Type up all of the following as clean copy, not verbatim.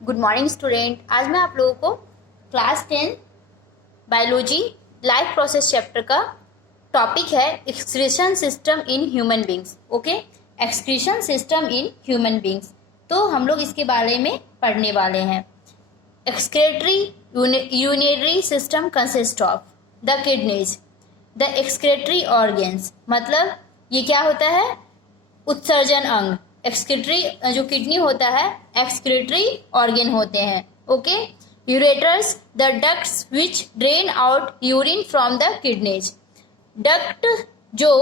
Good morning student. आज मैं आप लोगों को class 10 biology life process chapter का टॉपिक है excretion system in human beings. Okay, excretion system in human beings. तो हम लोग इसके बारे में पढ़ने वाले हैं। Excretory urinary system consist of the kidneys, the excretory organs. मतलब ये क्या होता है? उत्सर्जन अंग। एक्सक्रीटरी जो किडनी होता है एक्सक्रीटरी ऑर्गन होते हैं। Okay, ureters the ducts which drain out urine from the kidneys. Duct जो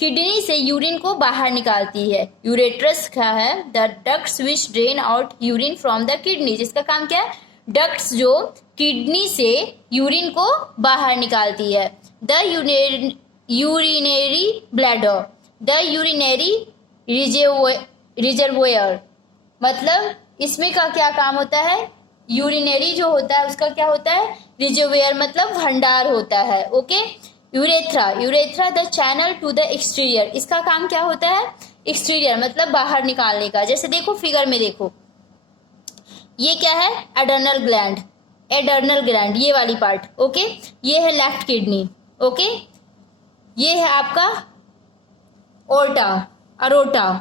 किडनी से यूरिन को बाहर निकालती है। यूरेटर्स क्या है? The ducts which drain out urine from the kidneys. इसका काम क्या है? डक्ट्स जो किडनी से यूरिन को बाहर निकालती है। The urinary bladder, the urinary reservoir. मतलब इसमें का क्या काम होता है? यूरिनरी जो होता है उसका क्या होता है? रिजर्वोयर मतलब भंडार होता है। Okay, urethra, urethra the channel to the exterior. इसका काम क्या होता है? एक्सटीरियर मतलब बाहर निकालने का। जैसे देखो फिगर में देखो, ये क्या है? एडर्नल ग्लैंड, एडर्नल ग्लैंड ये वाली पार्ट। ओके, ये है लेफ्ट किडनी। ओके, ये है आपका ओर्टा, अरोटा,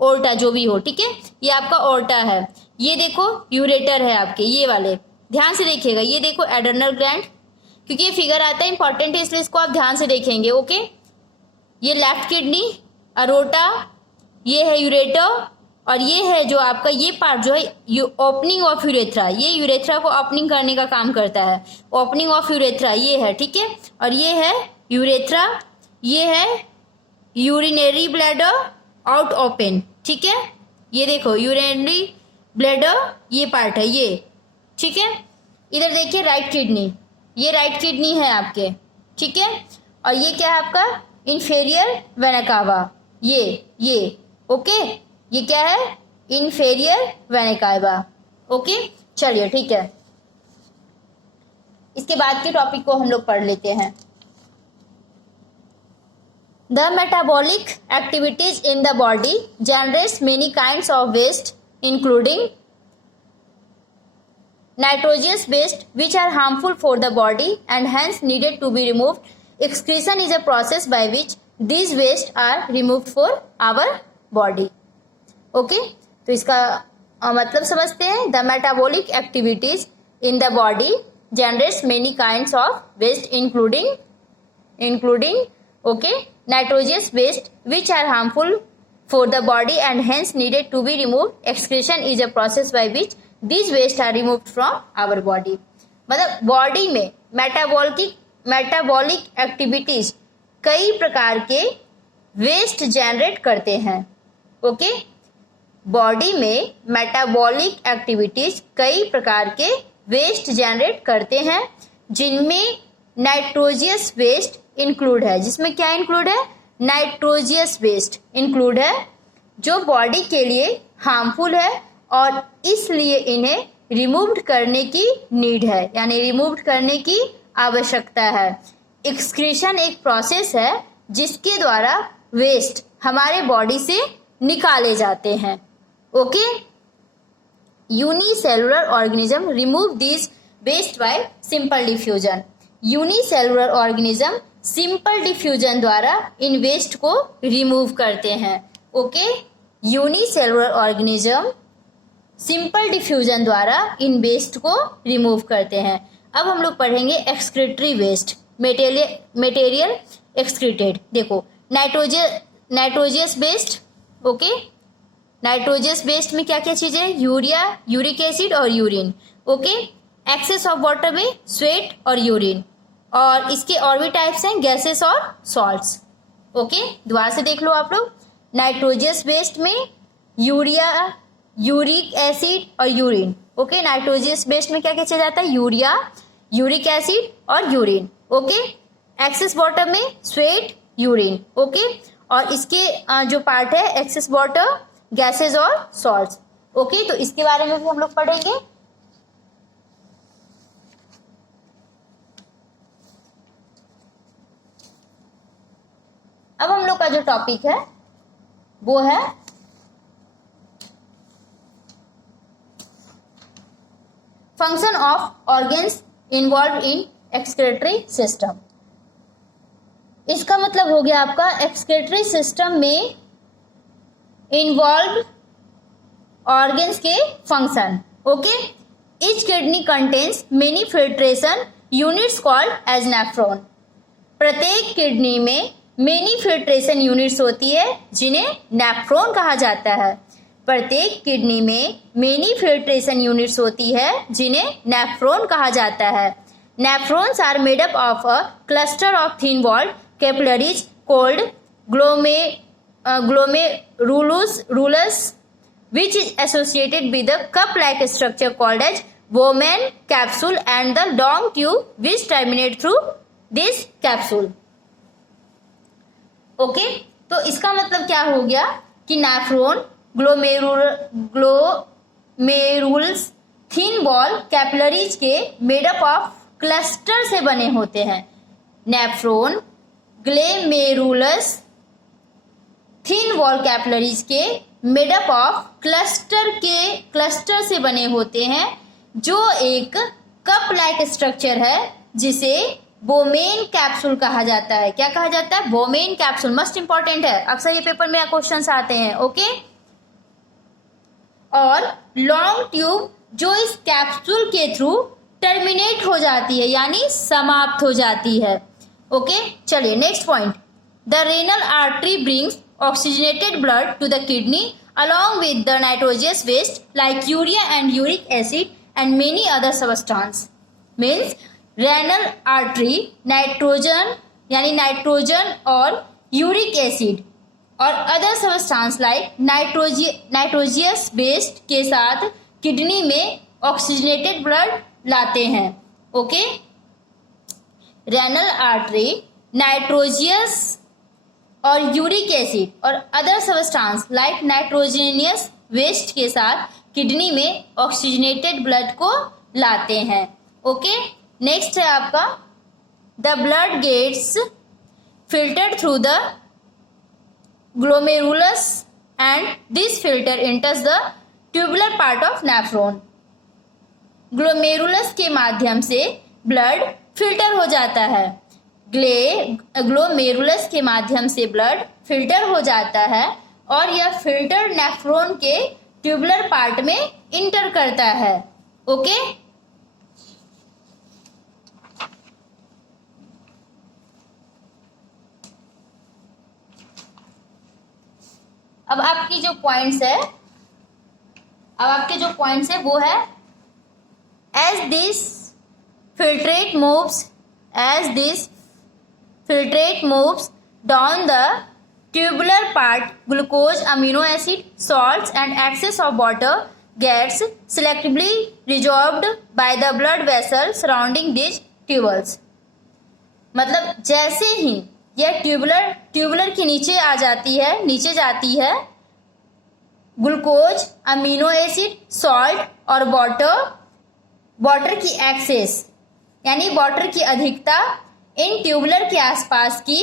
ओर्टा जो भी हो, ठीक है, ये आपका ओर्टा है। ये देखो यूरेटर है आपके, ये वाले ध्यान से देखिएगा। ये देखो एडर्नल ग्लैंड, क्योंकि ये फिगर आता है इंपॉर्टेंट है इसलिए इसको आप ध्यान से देखेंगे। ओके, ये लेफ्ट किडनी, अरोटा, ये है यूरेटर, और ये है जो आपका ये पार्ट जो है ओपनिंग ऑफ यूरेथ्रा। ये यूरेथ्रा को ओपनिंग करने का काम करता है। ओपनिंग ऑफ यूरेथ्रा ये है, ठीक है, और ये है यूरेथ्रा, ये है यूरिनरी ब्लैडर आउट ओपन, ठीक है। ये देखो यूरिनरी ब्लैडर ये पार्ट है ये, ठीक है। इधर देखिए राइट किडनी, ये राइट किडनी है आपके, ठीक है। और ये क्या है आपका? इंफेरियर वेना कावा, ये ओके, ये क्या है? Inferior vena cava. ओके, चलिए ठीक है, इसके बाद के टॉपिक को हम लोग पढ़ लेते हैं। The metabolic activities in the body generates many kinds of waste, including nitrogenous waste, which are harmful for the body and hence needed to be removed. Excretion is a process by which these waste are removed for our body. Okay, तो इसका मतलब समझते हैं। The metabolic activities in the body generates many kinds of waste, including okay, nitrogenous waste which are harmful for the body and hence needed to be removed. Excretion is a process by which these waste are removed from our body. मतलब body में metabolic activities कई प्रकार के waste generate करते हैं। Okay, body में metabolic activities कई प्रकार के वेस्ट जनरेट करते हैं, जिनमें नाइट्रोजियस वेस्ट इंक्लूड है। जिसमें क्या इंक्लूड है? नाइट्रोजियस वेस्ट इंक्लूड है, जो बॉडी के लिए हार्मफुल है और इसलिए इन्हें रिमूव करने की नीड है, यानी रिमूव करने की आवश्यकता है। एक्सक्रीशन एक प्रोसेस है जिसके द्वारा वेस्ट हमारे बॉडी से निकाले जाते हैं। Okay, unicellular organism remove this waste by simple diffusion. Unicellular organism simple diffusion द्वारा इन वेस्ट को रिमूव करते हैं। Okay, unicellular organism simple diffusion द्वारा इन वेस्ट को रिमूव करते हैं। अब हम लोग पढ़ेंगे एक्सक्रीटरी वेस्ट, मटेरियल एक्सक्रीटेड। देखो nitrogenous waste. Okay, nitrogenous waste में क्या क्या चीजें? यूरिया, यूरिक एसिड और urine. Okay, excess of water में स्वेट और यूरिन, और इसके और भी टाइप्स हैं, गैसेस और सॉल्ट्स। ओके, दोबारा से देख लो आप लोग। नाइट्रोजियस वेस्ट में यूरिया, यूरिक एसिड और यूरिन। ओके, नाइट्रोजियस वेस्ट में क्या क्या चला जाता है? यूरिया, यूरिक एसिड और यूरिन। ओके, एक्सेस वाटर में स्वेट, यूरिन। ओके, और इसके जो पार्ट है एक्सेस वाटर, गैसेस और सॉल्ट्स। ओके, तो इसके बारे में भी हम लोग पढ़ेंगे। अब हम लोग का जो टॉपिक है वो है function of organs involve in excretory system. इसका मतलब हो गया आपका एक्सक्रीटरी सिस्टम में इन्वॉल्व ऑर्गन्स के फंक्शन। Okay, each kidney contains many filtration units called as nephron. प्रत्येक किडनी में मेनी फिल्ट्रेशन यूनिट्स होती है जिन्हें नेफ्रॉन कहा जाता है। प्रत्येक किडनी में मेनी फिल्ट्रेशन यूनिट्स होती है जिन्हें नेफ्रॉन कहा जाता है। Nephrons are made up of a cluster of thin walled capillaries called glomerulus which is associated with the cup-like structure called as Bowman capsule and the long tube which terminate through this capsule. Okay, तो इसका मतलब क्या हो गया कि nephron ग्लोमेरुल्स thin wall capillaries के made up of cluster से बने होते हैं। Nephron glomerulus thin wall capillaries के मेडअप ऑफ क्लस्टर से बने होते हैं जो एक कप लाइक स्ट्रक्चर है जिसे बोमेन कैप्सूल कहा जाता है। क्या कहा जाता है? Bowman capsule. मस्ट इंपॉर्टेंट है, अक्सर ये पेपर में क्वेश्चंस आते हैं। ओके, और लॉन्ग ट्यूब जो इस कैप्सूल के थ्रू टर्मिनेट हो जाती है यानी समाप्त हो जाती है। ओके, चलिए next point. The renal artery brings oxygenated blood to the kidney along with the nitrogenous waste like urea and uric acid and many other substance। means renal artery nitrogen यानी नाइट्रोजन और uric acid और other substance like नाइट्रोजियस waste के साथ kidney में oxygenated blood लाते हैं। Okay, renal artery nitrogenous और uric acid और other substance like nitrogenous waste के साथ किडनी में ऑक्सीजनेटेड ब्लड को लाते हैं। ओके, नेक्स्ट है आपका the blood gets filtered through the glomerulus and this filter enters the tubular part of nephron. Glomerulus के माध्यम से ब्लड फिल्टर हो जाता है। ग्लोमेरुलस के माध्यम से ब्लड फिल्टर हो जाता है और यह फिल्टर नेफ्रॉन के ट्यूबुलर पार्ट में इंटर करता है। ओके, अब आपके जो पॉइंट्स है वो है as this filtrate moves down the tubular part, glucose, amino acid, salts and excess of water gets selectively resorbed by the blood vessels surrounding these tubules। मतलब जैसे ही यह ट्यूबुलर के नीचे जाती है ग्लूकोज, अमीनो एसिड, सॉल्ट और water की access यानी वाटर की अधिकता इन ट्यूबुलर के आसपास की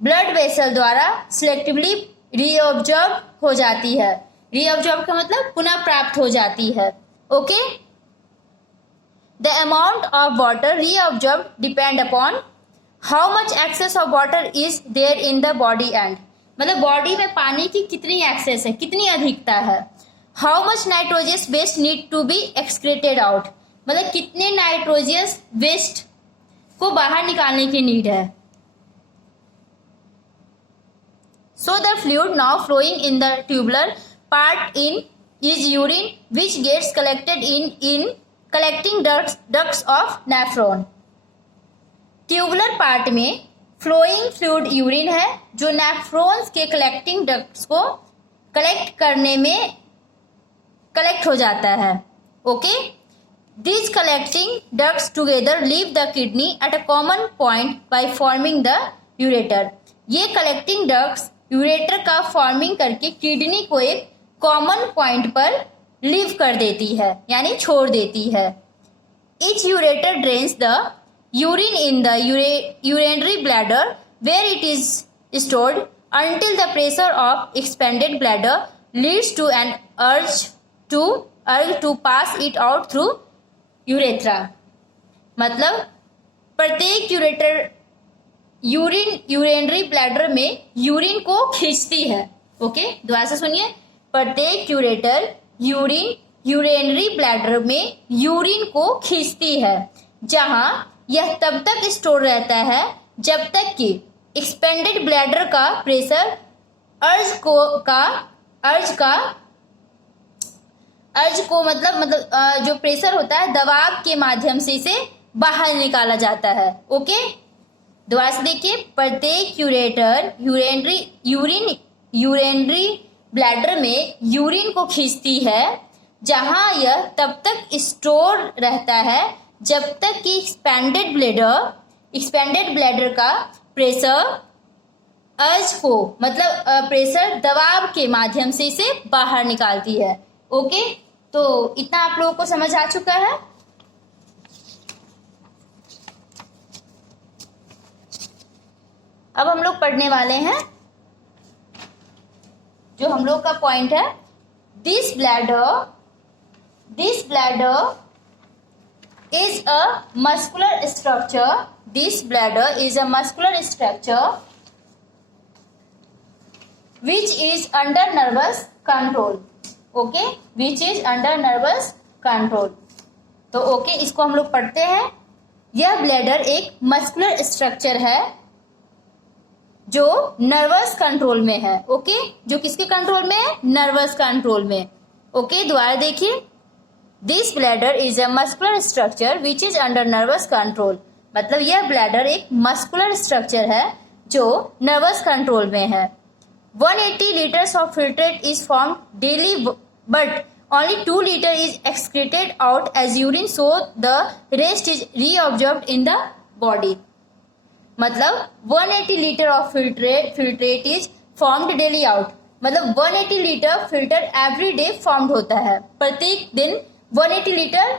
ब्लड वेसल द्वारा सिलेक्टिवली रीअब्जॉर्ब हो जाती है। रीअब्जॉर्ब का मतलब पुनः प्राप्त हो जाती है। Okay, the amount of water reabsorb depend upon how much excess of water is there in the body and, मतलब बॉडी में पानी की कितनी एक्सेस है, कितनी अधिकता है। How much nitrogenous waste need to be excreted out, मतलब कितने नाइट्रोजियस वेस्ट को बाहर निकालने की नीड है। So the fluid now flowing in the tubular part is urine which gets collected in collecting ducts of nephron। Tubular part में flowing fluid urine है जो नेफ्रॉन्स के कलेक्टिंग डक्ट्स को कलेक्ट करने में कलेक्ट हो जाता है। Okay, these collecting ducts together leave the kidney at a common point by forming the ureter। ये कलेक्टिंग डक्ट्स यूरेटर का फॉर्मिंग करके किडनी को एक कॉमन पॉइंट पर लीव कर देती है यानी छोड़ देती है। Each ureter drains the urine in the urinary bladder where it is stored until the pressure of expanded bladder leads to an urge to pass it out through urethra मतलब प्रत्येक यूरिनरी ब्लैडर में urine को खींचती है। Okay, दोबारा से सुनिए, प्रत्येक यूरिनरी ब्लैडर में यूरिन को खींचती है, जहां यह तब तक स्टोर रहता है जब तक कि एक्सपेंडेड ब्लैडर का प्रेशर अर्ज को मतलब जो प्रेशर होता है दबाव के माध्यम से इसे बाहर निकाला जाता है। ओके, दोबारा से देखिए, प्रत्येक यूरिनरी ब्लैडर में यूरिन को खींचती है, जहां यह तब तक स्टोर रहता है जब तक कि एक्सपेंडेड ब्लैडर का प्रेशर प्रेशर दबाव के माध्यम से इसे बाहर निकालती है। ओके, तो इतना आप लोगों को समझ आ चुका है। अब हम लोग पढ़ने वाले हैं जो हम लोग का पॉइंट है, this bladder is a muscular structure. This bladder is a muscular structure which is under nervous control. Okay, which is under nervous control. तो ओके, इसको हम लोग पढ़ते हैं। यह ब्लैडर एक मस्कुलर स्ट्रक्चर है जो नर्वस कंट्रोल में है। ओके, जो किसके कंट्रोल में है? नर्वस कंट्रोल में। ओके, दोबारा देखिए, this bladder is a muscular structure which is under nervous control. मतलब यह ब्लैडर एक मस्कुलर स्ट्रक्चर है जो नर्वस कंट्रोल में है। 180 litres of filtrate is form daily but only 2 liter is excreted out as urine, so the rest is reabsorbed in the body. मतलब 180 litre of filtrate is formed daily out. मतलब 180 litre filter every day formed होता है। प्रत्येक दिन 180 litre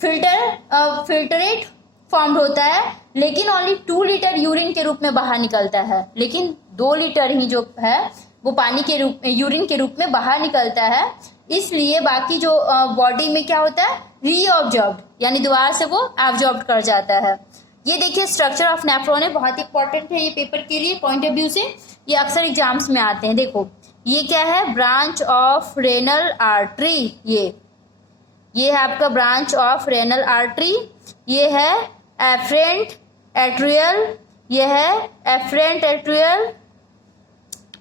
filtrate formed होता है, लेकिन only 2 litre urine के रूप में बाहर निकलता है। लेकिन 2 लीटर ही जो है वो पानी के रूप यूरिन के रूप में बाहर निकलता है। इसलिए बाकी जो बॉडी में क्या होता है, रीअब्जॉर्ब्ड, यानी दोबारा से वो एब्जॉर्ब कर जाता है। ये देखिए स्ट्रक्चर ऑफ नेफ्रॉन है, बहुत इंपॉर्टेंट है ये पेपर के लिए पॉइंट ऑफ व्यू से, ये अक्सर एग्जाम्स में आते हैं। देखो ये क्या है, ब्रांच ऑफ रेनल आर्टरी। ये है आपका ब्रांच ऑफ रेनल आर्टरी। ये है एफरेंट एट्रियल, ये है एफरेंट एट्रियल।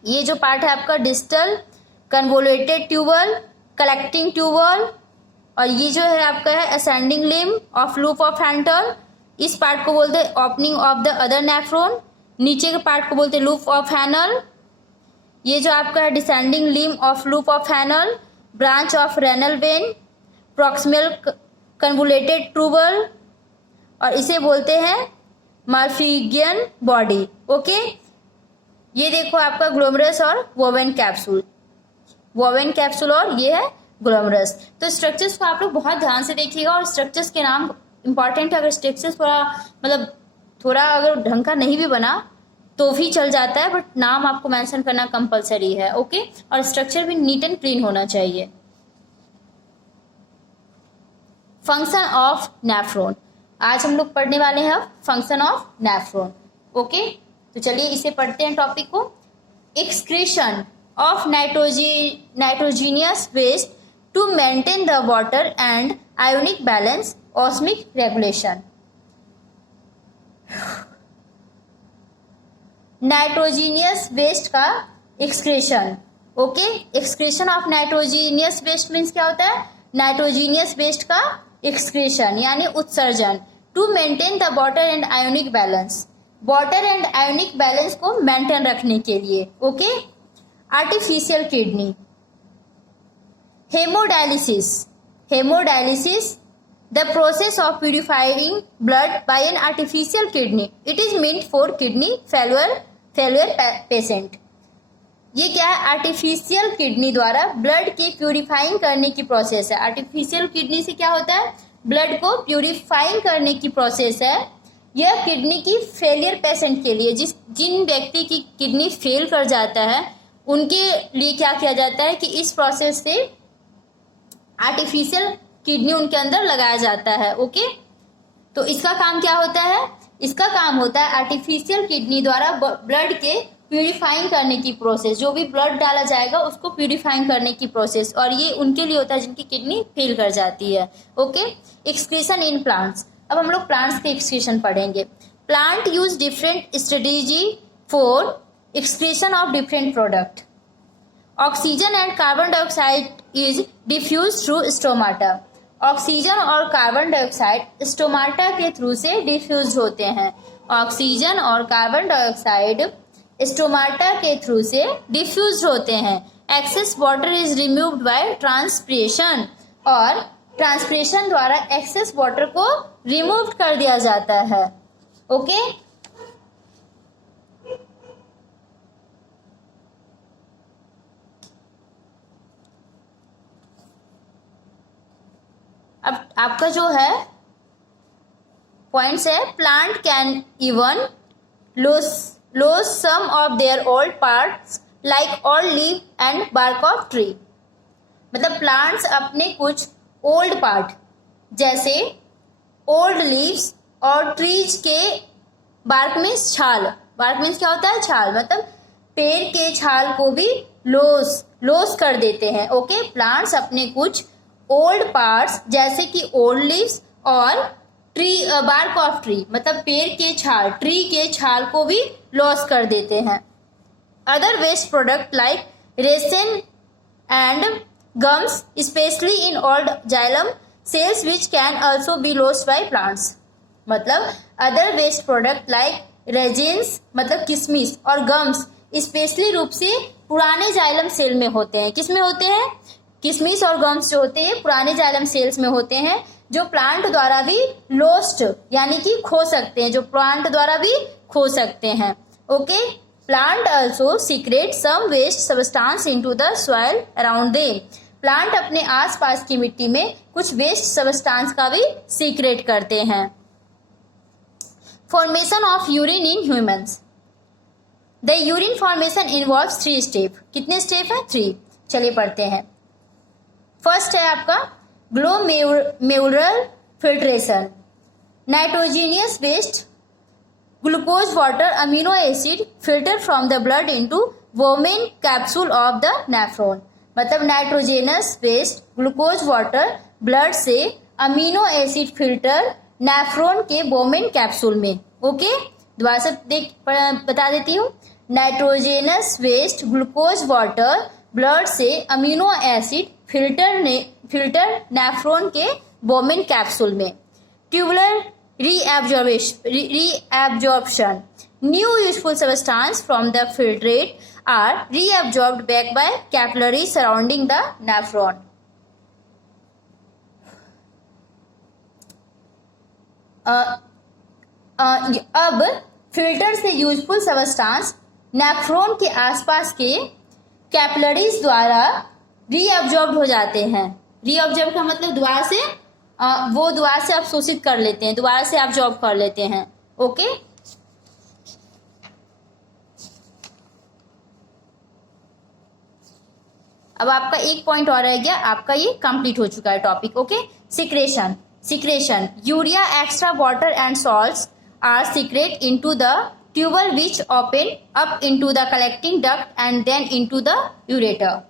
ये जो पार्ट है आपका distal convoluted tubule, collecting tubule. और ये जो है आपका है ascending limb of loop of Henle. इस पार्ट को बोलते हैं opening of the other nephron. नीचे के पार्ट को बोलते हैं लूप ऑफ हैनल। ये जो आपका है descending limb of loop of Henle, branch of renal vein, proximal convoluted tubule, और इसे बोलते हैं मर्फिगियन बॉडी। ओके, ये देखो आपका ग्लोमेरुलस और वोवेन कैप्सूल और ये है ग्लोमेरुलस। तो स्ट्रक्चर्स को आप लोग बहुत ध्यान से देखिएगा, और स्ट्रक्चर्स के नाम इंपॉर्टेंट है। अगर स्ट्रक्चर्स थोड़ा अगर ढंग का नहीं भी बना तो भी चल जाता है, बट नाम आपको मेंशन करना कंपलसरी है। ओके, और स्ट्रक्चर भी नीट एंड क्लीन होना चाहिए। फंक्शन ऑफ नेफ्रॉन, आज हम लोग पढ़ने वाले हैं फंक्शन ऑफ नेफ्रॉन। ओके, तो चलिए इसे पढ़ते हैं टॉपिक को। Excretion of nitrogenous waste to maintain the water and ionic balance, osmic regulation. Nitrogenous waste का excretion. Okay, excretion of nitrogenous waste means क्या होता है, नाइट्रोजीनियस वेस्ट का एक्सक्रीशन यानी उत्सर्जन। To maintain the water and ionic balance, water and ionic balance को maintain रखने के लिए। Okay, artificial kidney, haemodialysis the process of purifying blood by an artificial kidney. It is meant for kidney failure patient. ये क्या है, artificial kidney द्वारा blood के purifying करने की प्रोसेस है। आर्टिफिशियल किडनी से क्या होता है, ब्लड को प्यूरिफाइंग करने की प्रोसेस है। यह किडनी की फेलियर पेशेंट के लिए, जिन व्यक्ति की किडनी फेल कर जाता है उनके लिए क्या किया जाता है कि इस प्रोसेस से आर्टिफिशियल किडनी उनके अंदर लगाया जाता है। ओके, तो इसका काम क्या होता है? इसका काम होता है आर्टिफिशियल किडनी द्वारा ब्लड के प्यूरिफाइंग करने की प्रोसेस, जो भी ब्लड डाला जाएगा उसको प्यूरिफाइंग करने की प्रोसेस, और ये उनके लिए होता है जिनकी किडनी फेल कर जाती है। Okay, excretion in plants. अब हम लोग प्लांट्स के एक्सक्रीशन पढ़ेंगे। Plant use different strategy for excretion of different product. Oxygen and carbon dioxide is diffuse through stomata. Oxygen और कार्बन डाइऑक्साइड स्टोमाटा के थ्रू से डिफ्यूज होते हैं। ऑक्सीजन और कार्बन डाइऑक्साइड स्टोमाटा के थ्रू से डिफ्यूज होते हैं। Excess water is removed by transpiration, और ट्रांसपिरेशन द्वारा एक्सेस वाटर को रिमूव कर दिया जाता है। ओके, अब आपका जो है पॉइंट्स है, plant can even lose some of their old parts like old leaf and bark of tree। मतलब प्लांट्स अपने कुछ ओल्ड पार्ट जैसे ओल्ड लीव्स और ट्रीज के बार्क मीन्स छाल, बार्क मीन्स क्या होता है? छाल, मतलब पेड़ के छाल को भी लॉस कर देते हैं। ओके, प्लांट्स अपने कुछ ओल्ड पार्ट्स जैसे कि ओल्ड लीव्स और ट्री बार्क ऑफ ट्री, मतलब पेड़ के छाल, ट्री के छाल को भी लॉस कर देते हैं। Other waste product like resin and gums specially in old xylem cells which can also be lost by plants. मतलब other waste product like resins मतलब किशमिश और गम्स स्पेशली रूप से पुराने जाइलम सेल में होते हैं। किस में होते हैं? किशमिश और गम्स जो होते हैं पुराने जाइलम सेल्स में होते हैं, जो प्लांट द्वारा भी लोस्ट यानी कि खो सकते हैं, जो प्लांट द्वारा भी खो सकते हैं। Okay, plant also secrete some waste substance into the soil around them. Plant अपने आसपास की मिट्टी में कुछ वेस्ट सब्सटेंस का भी सीक्रेट करते हैं। Formation of urine in humans. The urine formation involves 3 step. कितने स्टेप हैं? 3। चलिए पढ़ते हैं। फर्स्ट है आपका glomerular filtration. Nitrogenous waste glucose water amino acid filter from the blood into Bowman capsule of the nephron. मतलब nitrogenous waste glucose water blood से amino acid filter nephron के वोमेन कैप्सूल में। ओके, दोबारा से बता देती हूँ। Nitrogenous waste glucose water blood से अमीनो एसिड फिल्टर नेफ्रॉन के वोमेन कैप्सूल में। Tubular reabsorption, new useful substance from the filtrate are reabsorbed back by capillaries surrounding the nephron। अब फिल्टर से यूजफुल सब्सटेंस नेफ्रॉन के आसपास के capillaries द्वारा reabsorb हो जाते हैं। रीअब्जॉर्ब का मतलब दोबारा से वो दोबारा से अवशोषित कर लेते हैं, दोबारा से अब्जॉर्ब कर लेते हैं। ओके, अब आपका एक पॉइंट और रह गया, आपका ये कंप्लीट हो चुका है topic. Okay, secretion urea extra water and salts are secrete into the tubule which open up into the collecting duct and then into the ureter.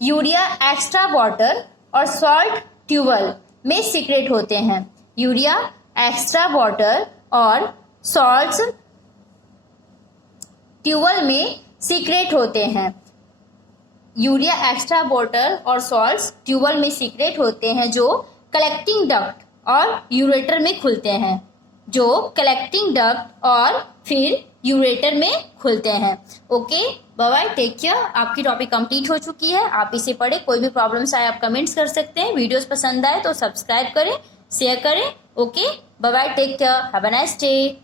Urea extra water और सॉल्ट ट्यूबल में secrete होते हैं। Urea extra water और salts tubule में secrete होते हैं। Urea extra water और salts tubule में सीक्रेट होते हैं जो कलेक्टिंग डक्ट और यूरेटर में खुलते हैं, जो कलेक्टिंग डक्ट और फिर यूरेटर में खुलते हैं। Okay, bye bye, take care. आपकी टॉपिक कंप्लीट हो चुकी है, आप इसे पढ़े। कोई भी प्रॉब्लम्स आए आप कमेंट्स कर सकते हैं। वीडियोस पसंद आए तो सब्सक्राइब करें, शेयर करें। Okay, bye bye, take care, have a nice day.